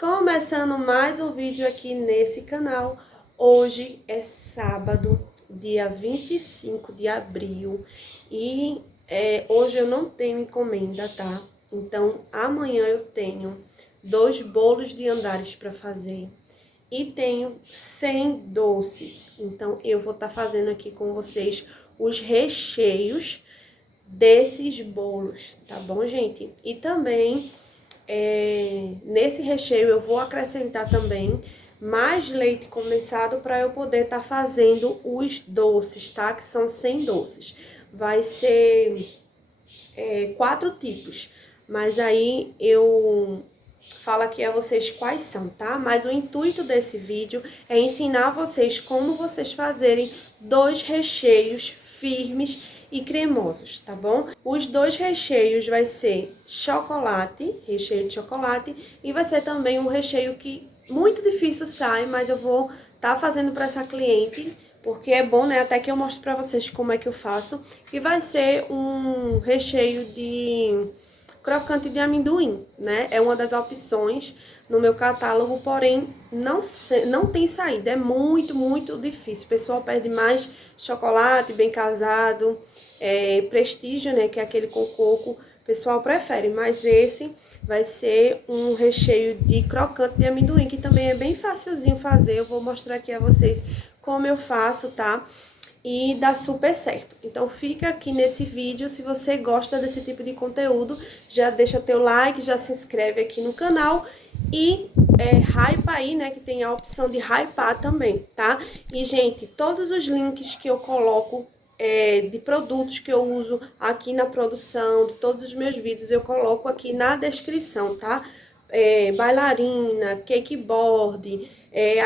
Começando mais um vídeo aqui nesse canal. Hoje é sábado, dia 25 de abril e hoje eu não tenho encomenda, tá? Então amanhã eu tenho 2 bolos de andares para fazer e tenho 100 doces. Então eu vou estar fazendo aqui com vocês os recheios desses bolos, tá bom, gente? E também nesse recheio eu vou acrescentar também mais leite condensado para eu poder estar fazendo os doces, tá? Que são 100 doces. Vai ser 4 tipos, mas aí eu falo aqui a vocês quais são, tá? Mas o intuito desse vídeo é ensinar vocês como vocês fazerem 2 recheios firmes e cremosos, tá bom? Os 2 recheios vai ser chocolate, recheio de chocolate, e vai ser também um recheio que muito difícil sai, mas eu vou tá fazendo para essa cliente, porque é bom, né? Até que eu mostro para vocês como é que eu faço. E vai ser um recheio de crocante de amendoim, né? É uma das opções no meu catálogo, porém não tem saída, é muito difícil. O pessoal pede mais chocolate bem casado, prestígio, né? Que é aquele com coco, o pessoal prefere, mas esse vai ser um recheio de crocante de amendoim, que também é bem facilzinho fazer. Eu vou mostrar aqui a vocês como eu faço, tá? E dá super certo. Então fica aqui nesse vídeo, se você gosta desse tipo de conteúdo, já deixa teu like, já se inscreve aqui no canal e hypa aí, né, que tem a opção de hypar também, tá? E, gente, todos os links que eu coloco de produtos que eu uso aqui na produção, de todos os meus vídeos, eu coloco aqui na descrição, tá? Bailarina, cakeboard,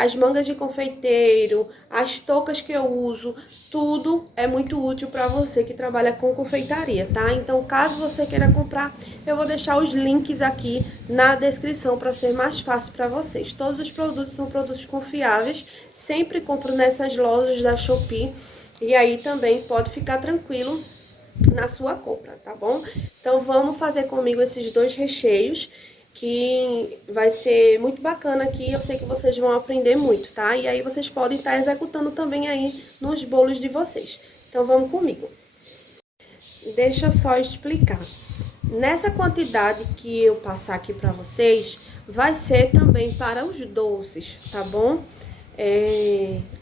as mangas de confeiteiro, as toucas que eu uso, tudo é muito útil para você que trabalha com confeitaria, tá? Então, caso você queira comprar, eu vou deixar os links aqui na descrição para ser mais fácil para vocês. Todos os produtos são produtos confiáveis, sempre compro nessas lojas da Shopee e aí também pode ficar tranquilo na sua compra, tá bom? Então, vamos fazer comigo esses 2 recheios, que vai ser muito bacana aqui, eu sei que vocês vão aprender muito, tá? E aí vocês podem estar executando também aí nos bolos de vocês. Então, vamos comigo. Deixa eu só explicar. Nessa quantidade que eu passar aqui pra vocês, vai ser também para os doces, tá bom?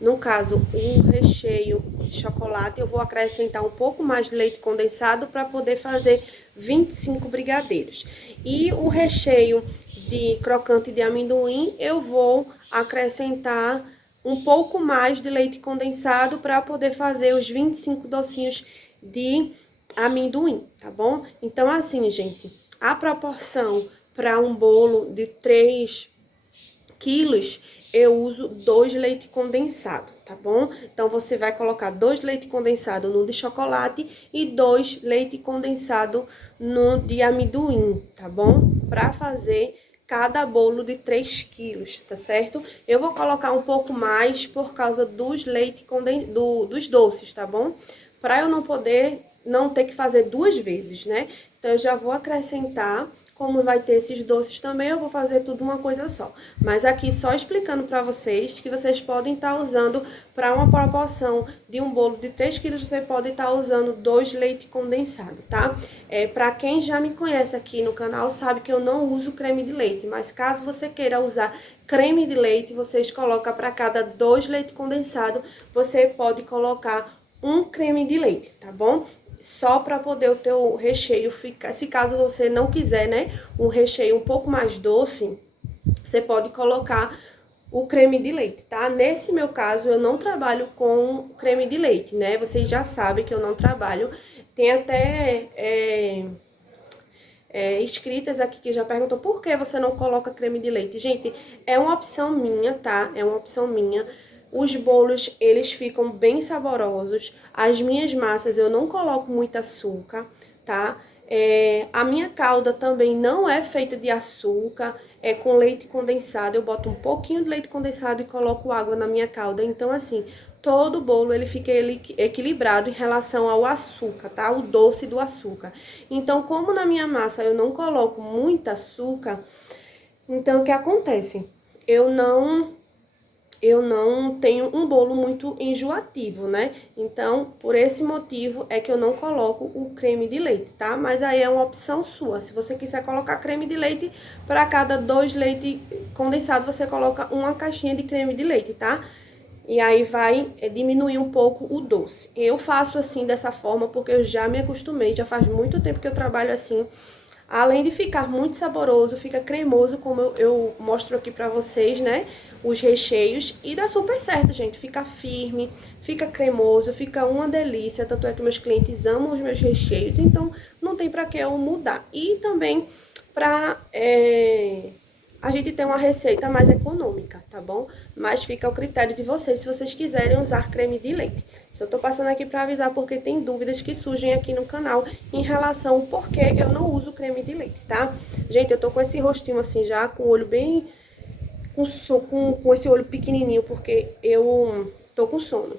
No caso, o recheio de chocolate, eu vou acrescentar um pouco mais de leite condensado para poder fazer 25 brigadeiros. E o recheio de crocante de amendoim, eu vou acrescentar um pouco mais de leite condensado para poder fazer os 25 docinhos de amendoim, tá bom? Então, assim, gente, a proporção para um bolo de 3 quilos, eu uso 2 leite condensado, tá bom? Então, você vai colocar 2 leite condensado no de chocolate e 2 leite condensado no de amendoim, tá bom? Pra fazer cada bolo de 3 quilos, tá certo? Eu vou colocar um pouco mais por causa dos dos doces, tá bom? Pra eu não ter que fazer 2 vezes, né? Então, eu já vou acrescentar. Como vai ter esses doces também, eu vou fazer tudo uma coisa só. Mas aqui só explicando para vocês que vocês podem estar usando para uma proporção de um bolo de 3 quilos, você pode estar usando 2 leite condensado, tá? Para quem já me conhece aqui no canal, sabe que eu não uso creme de leite. Mas caso você queira usar creme de leite, vocês colocam para cada 2 leite condensado, você pode colocar um creme de leite, tá bom? Só para poder o teu recheio ficar, se caso você não quiser, né, um recheio um pouco mais doce, você pode colocar o creme de leite, tá? Nesse meu caso, eu não trabalho com creme de leite, né? Vocês já sabem que eu não trabalho. Tem até inscritas aqui que já perguntou por que você não coloca creme de leite. Gente, é uma opção minha, tá? É uma opção minha. Os bolos, eles ficam bem saborosos. As minhas massas, eu não coloco muito açúcar, tá? A minha calda também não é feita de açúcar, é com leite condensado. Eu boto um pouquinho de leite condensado e coloco água na minha calda. Então, assim, todo bolo ele fica equilibrado em relação ao açúcar, tá? O doce do açúcar. Então, como na minha massa eu não coloco muito açúcar, Então, o que acontece? Eu não tenho um bolo muito enjoativo, né? Então, por esse motivo é que eu não coloco o creme de leite, tá? Mas aí é uma opção sua. Se você quiser colocar creme de leite, para cada 2 leite condensado, você coloca uma caixinha de creme de leite, tá? E aí vai diminuir um pouco o doce. Eu faço assim, dessa forma, porque eu já me acostumei, já faz muito tempo que eu trabalho assim. Além de ficar muito saboroso, fica cremoso, como eu mostro aqui pra vocês, né? Os recheios. E dá super certo, gente. Fica firme, fica cremoso, fica uma delícia. Tanto é que meus clientes amam os meus recheios, então não tem pra que eu mudar. E também pra a gente ter uma receita mais econômica, tá bom? Mas fica ao critério de vocês, se vocês quiserem usar creme de leite. Se eu tô passando aqui pra avisar porque tem dúvidas que surgem aqui no canal em relação ao porquê eu não uso creme de leite, tá? Gente, eu tô com esse rostinho assim já, com o olho bem... com esse olho pequenininho, porque eu tô com sono.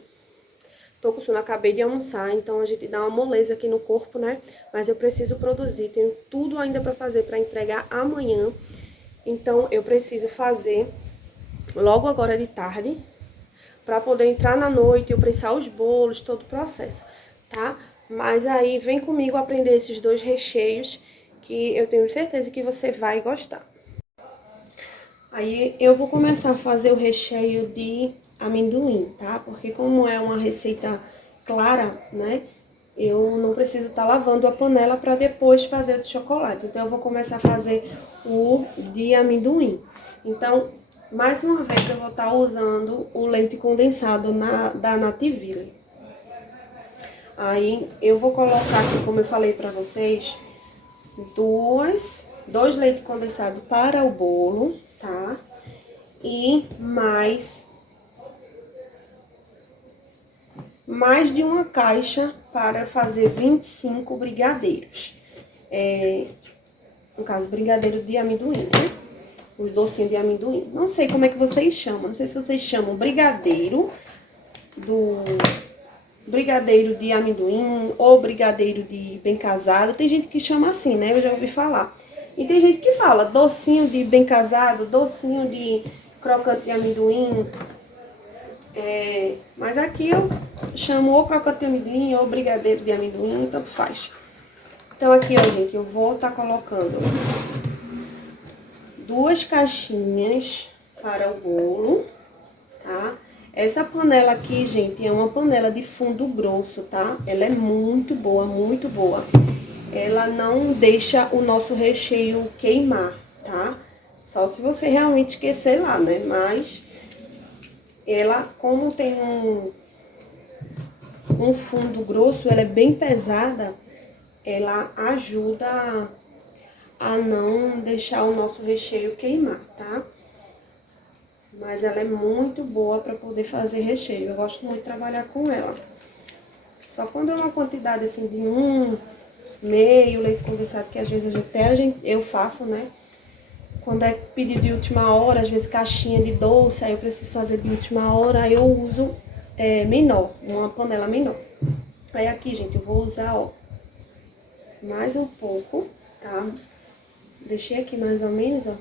Tô com sono, acabei de almoçar, então a gente dá uma moleza aqui no corpo, né? Mas eu preciso produzir, tenho tudo ainda pra fazer pra entregar amanhã. Então, eu preciso fazer logo agora de tarde, pra poder entrar na noite, eu prensar os bolos, todo o processo, tá? Mas aí, vem comigo aprender esses 2 recheios, que eu tenho certeza que você vai gostar. Aí, eu vou começar a fazer o recheio de amendoim, tá? Porque como é uma receita clara, né? Eu não preciso estar lavando a panela para depois fazer o de chocolate. Então, eu vou começar a fazer o de amendoim. Então, mais uma vez, eu vou estar usando o leite condensado da Nativille. Aí, eu vou colocar aqui, como eu falei para vocês, 2 leites condensados para o bolo, tá? E mais de uma caixa para fazer 25 brigadeiros. No caso, brigadeiro de amendoim, né? Os docinhos de amendoim. Não sei como é que vocês chamam. Não sei se vocês chamam brigadeiro de amendoim ou brigadeiro de bem casado. Tem gente que chama assim, né? Eu já ouvi falar. E tem gente que fala docinho de bem casado, docinho de crocante de amendoim. Mas aqui eu chamo ou crocante de amendoim ou brigadeiro de amendoim, tanto faz. Então aqui, ó, gente, eu vou estar colocando 2 caixinhas para o bolo, tá? Essa panela aqui, gente, é uma panela de fundo grosso, tá? Ela é muito boa, muito boa. Ela não deixa o nosso recheio queimar, tá? Só se você realmente esquecer lá, né? Mas ela, como tem um fundo grosso, ela é bem pesada, ela ajuda a não deixar o nosso recheio queimar, tá? Mas ela é muito boa para poder fazer recheio. Eu gosto muito de trabalhar com ela. Só quando é uma quantidade assim de meio leite condensado, que às vezes eu faço, né? Quando é pedido de última hora, às vezes caixinha de doce, aí eu preciso fazer de última hora, aí eu uso menor, uma panela menor. Aí aqui, gente, eu vou usar, ó, mais um pouco, tá? Deixei aqui mais ou menos, ó.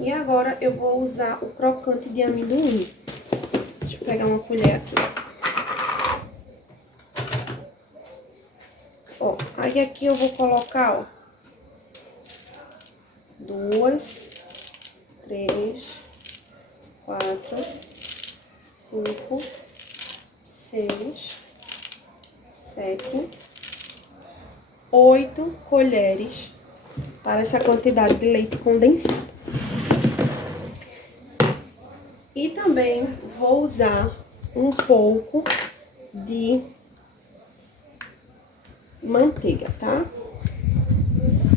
E agora eu vou usar o crocante de amendoim. Deixa eu pegar uma colher aqui. Ó, aí aqui eu vou colocar, ó, 2, 3, 4, 5, 6, 7, 8 colheres para essa quantidade de leite condensado. E também vou usar um pouco de manteiga, tá?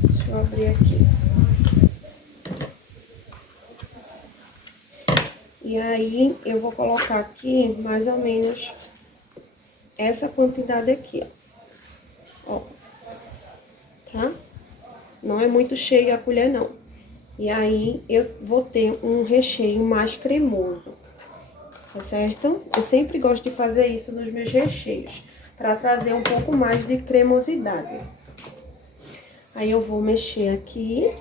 Deixa eu abrir aqui. E aí, eu vou colocar aqui mais ou menos essa quantidade aqui, ó. Tá? Não é muito cheia a colher, não. E aí, eu vou ter um recheio mais cremoso, tá certo? Eu sempre gosto de fazer isso nos meus recheios, pra trazer um pouco mais de cremosidade. Aí, eu vou mexer aqui.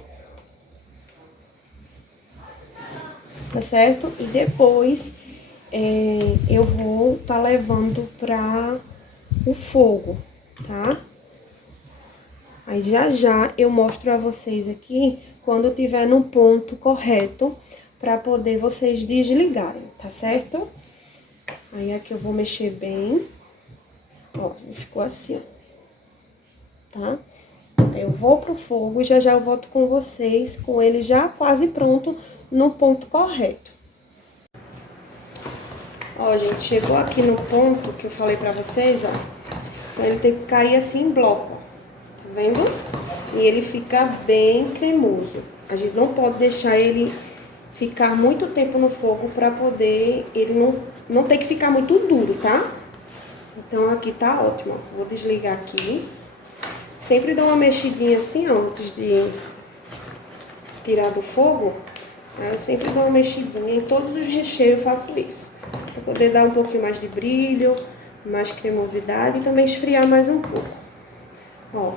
tá certo? E depois eu vou tá levando pra o fogo, tá? Aí já eu mostro a vocês aqui quando tiver no ponto correto pra poder vocês desligarem, tá certo? Aí aqui eu vou mexer bem. Ó, ficou assim, ó, tá? Aí eu vou pro fogo e já eu volto com vocês, com ele já quase pronto no ponto correto. Ó, gente, chegou aqui no ponto que eu falei pra vocês, ó. Então ele tem que cair assim em bloco, ó. Tá vendo? E ele fica bem cremoso. A gente não pode deixar ele ficar muito tempo no fogo pra poder ele não ter que ficar muito duro, tá? Então aqui tá ótimo, ó. Vou desligar aqui. Sempre dá uma mexidinha assim, ó, antes de tirar do fogo. Eu sempre dou uma mexidinha, em todos os recheios eu faço isso. Pra poder dar um pouquinho mais de brilho, mais cremosidade e também esfriar mais um pouco. Ó, não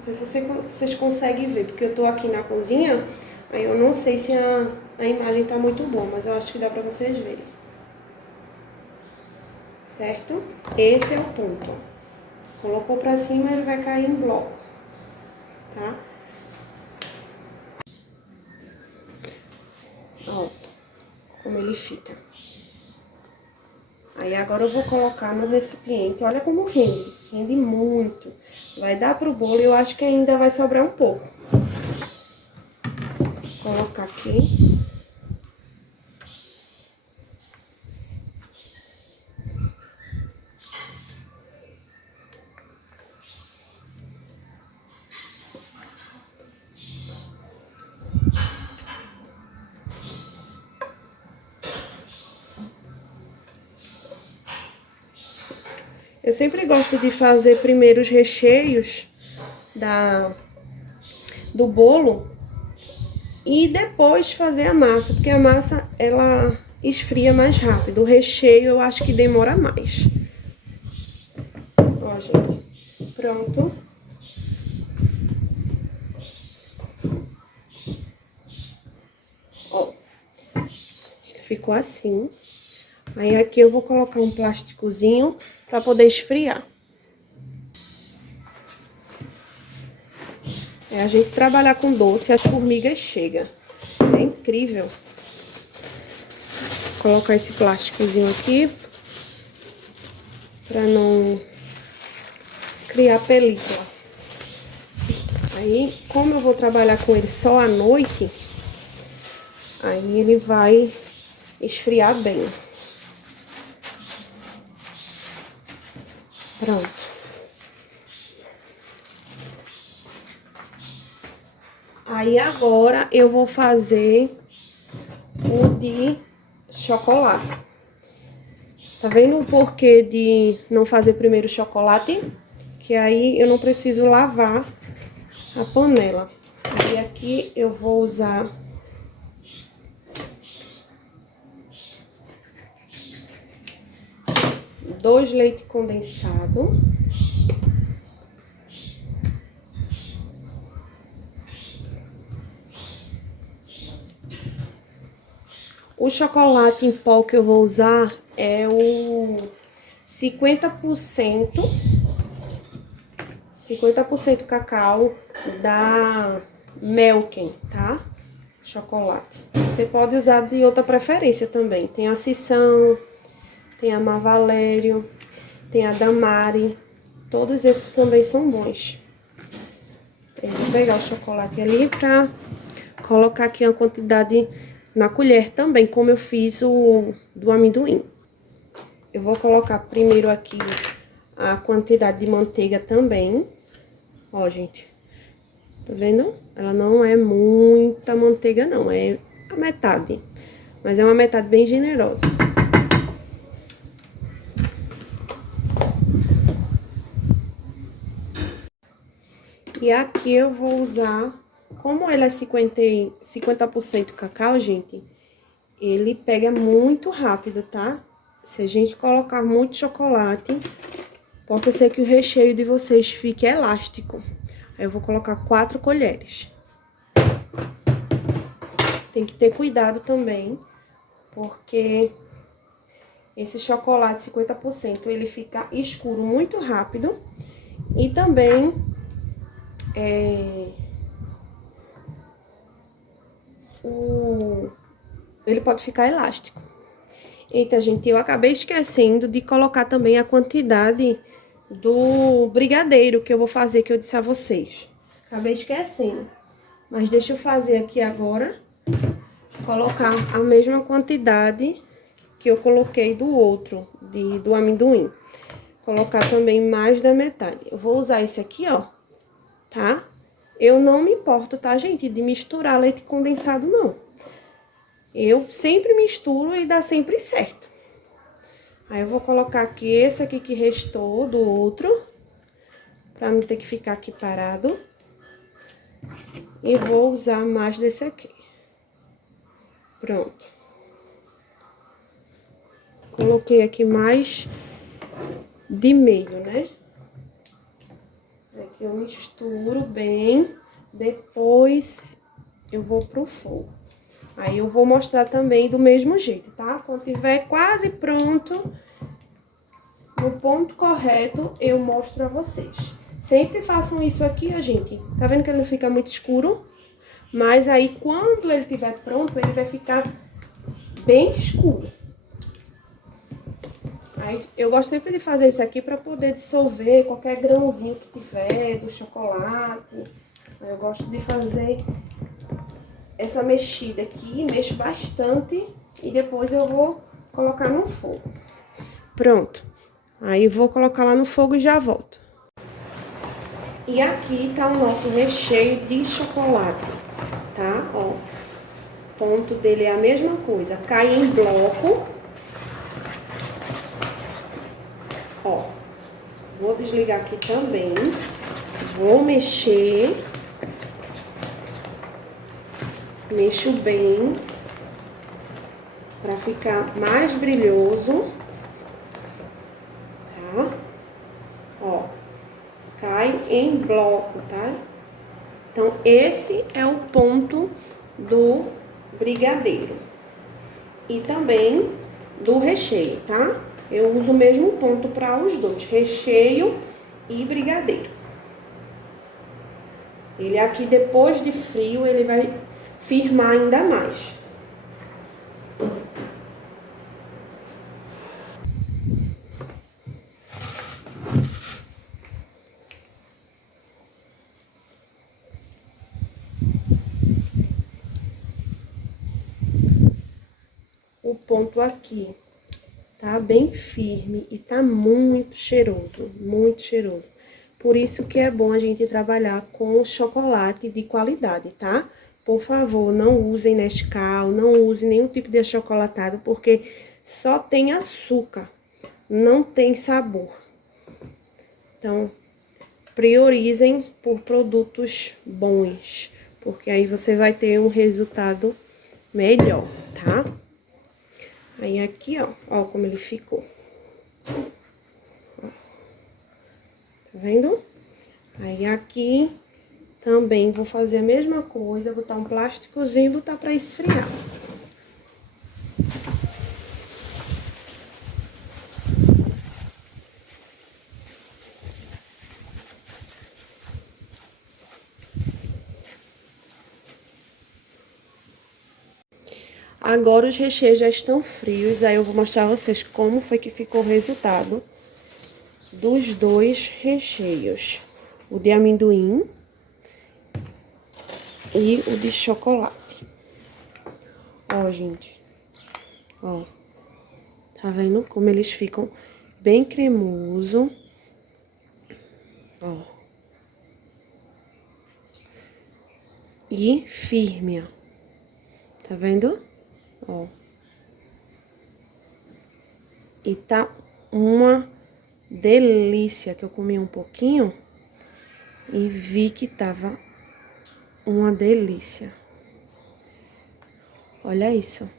sei se vocês conseguem ver, porque eu tô aqui na cozinha, aí eu não sei se a imagem tá muito boa, mas eu acho que dá pra vocês verem. Certo? Esse é o ponto, ó. Colocou pra cima, ele vai cair em bloco, tá? Ó, como ele fica. Aí agora eu vou colocar no recipiente. Olha como rende muito. Vai dar pro bolo e eu acho que ainda vai sobrar um pouco. Vou colocar aqui. Eu sempre gosto de fazer primeiro os recheios do bolo e depois fazer a massa, porque a massa ela esfria mais rápido. O recheio eu acho que demora mais. Ó, gente, pronto. Ó, ele ficou assim. Aí aqui eu vou colocar um plásticozinho pra poder esfriar. A gente trabalhar com doce, as formigas chegam. É incrível. Vou colocar esse plásticozinho aqui pra não criar película. Aí, como eu vou trabalhar com ele só à noite, aí ele vai esfriar bem. Pronto. Aí agora eu vou fazer o de chocolate. Tá vendo o porquê de não fazer primeiro o chocolate? Que aí eu não preciso lavar a panela. E aqui eu vou usar dois leite condensado. O chocolate em pó que eu vou usar é o 50% cacau da Melken, tá? Chocolate. Você pode usar de outra preferência também. Tem a Sissão, tem a Mavalério, tem a Damari. Todos esses também são bons. Eu vou pegar o chocolate ali pra colocar aqui uma quantidade na colher também, como eu fiz o do amendoim. Eu vou colocar primeiro aqui a quantidade de manteiga também. Ó, gente, tá vendo? Ela não é muita manteiga, não, é a metade. Mas é uma metade bem generosa. E aqui eu vou usar, como ele é 50% cacau, gente, ele pega muito rápido, tá? Se a gente colocar muito chocolate, possa ser que o recheio de vocês fique elástico. Aí eu vou colocar 4 colheres. tem que ter cuidado também, porque esse chocolate 50%, ele fica escuro muito rápido e também ele pode ficar elástico. Eita, gente, eu acabei esquecendo de colocar também a quantidade do brigadeiro que eu vou fazer, que eu disse a vocês. Acabei esquecendo. Mas deixa eu fazer aqui agora, colocar a mesma quantidade que eu coloquei do outro, do amendoim. Colocar também mais da metade. Eu vou usar esse aqui, ó, tá? Eu não me importo, tá, gente, de misturar leite condensado, não. Eu sempre misturo e dá sempre certo. Aí eu vou colocar aqui esse aqui que restou do outro, pra não ter que ficar aqui parado. E vou usar mais desse aqui. Pronto. Coloquei aqui mais de meio, né? Aqui eu misturo bem, depois eu vou pro fogo. Aí eu vou mostrar também do mesmo jeito, tá? Quando tiver quase pronto, no ponto correto, eu mostro a vocês. Sempre façam isso aqui, ó, gente. Tá vendo que ele fica muito escuro? Mas aí, quando ele estiver pronto, ele vai ficar bem escuro. Aí, eu gosto sempre de fazer isso aqui pra poder dissolver qualquer grãozinho que tiver do chocolate. Aí eu gosto de fazer essa mexida aqui, mexo bastante e depois eu vou colocar no fogo. Pronto. Aí vou colocar lá no fogo e já volto. E aqui tá o nosso recheio de chocolate, tá? Ó, o ponto dele é a mesma coisa, cai em bloco. Ó, vou desligar aqui também, vou mexer, mexo bem, pra ficar mais brilhoso, tá? Ó, cai em bloco, tá? Então, esse é o ponto do brigadeiro e também do recheio, tá? Eu uso o mesmo ponto para os dois, recheio e brigadeiro. Ele aqui, depois de frio, ele vai firmar ainda mais. O ponto aqui tá bem firme e tá muito cheiroso, muito cheiroso. Por isso que é bom a gente trabalhar com chocolate de qualidade, tá? Por favor, não usem Nescau, não use nenhum tipo de achocolatado, porque só tem açúcar, não tem sabor. Então, priorizem por produtos bons, porque aí você vai ter um resultado melhor, tá? Aí aqui, ó como ele ficou. Ó, tá vendo? Aí aqui também vou fazer a mesma coisa, botar um plásticozinho e botar pra esfriar. Agora os recheios já estão frios, aí eu vou mostrar a vocês como foi que ficou o resultado dos dois recheios. O de amendoim e o de chocolate. Ó, gente. Ó. Tá vendo como eles ficam bem cremoso? Ó. E firme, ó. Tá vendo? Ó. E tá uma delícia, que eu comi um pouquinho e vi que tava uma delícia. Olha isso.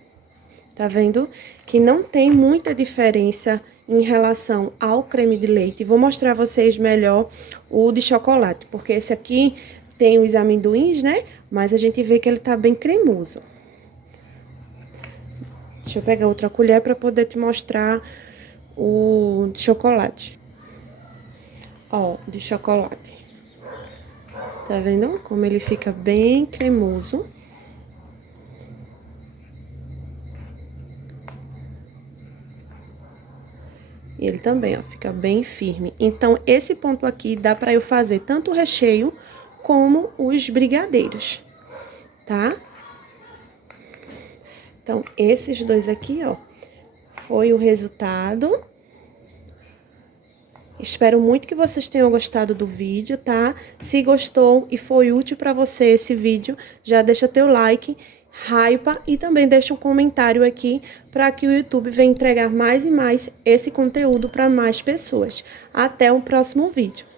Tá vendo? Que não tem muita diferença em relação ao creme de leite. Vou mostrar a vocês melhor o de chocolate, porque esse aqui tem os amendoins, né? Mas a gente vê que ele tá bem cremoso. Deixa eu pegar outra colher para poder te mostrar o de chocolate. Ó, de chocolate. Tá vendo como ele fica bem cremoso? E ele também, ó, fica bem firme. Então, esse ponto aqui dá pra eu fazer tanto o recheio como os brigadeiros, tá? Então, esses dois aqui, ó, foi o resultado. Espero muito que vocês tenham gostado do vídeo, tá? Se gostou e foi útil pra você esse vídeo, já deixa teu like, hypa e também deixa um comentário aqui para que o YouTube venha entregar mais e mais esse conteúdo para mais pessoas. Até o próximo vídeo.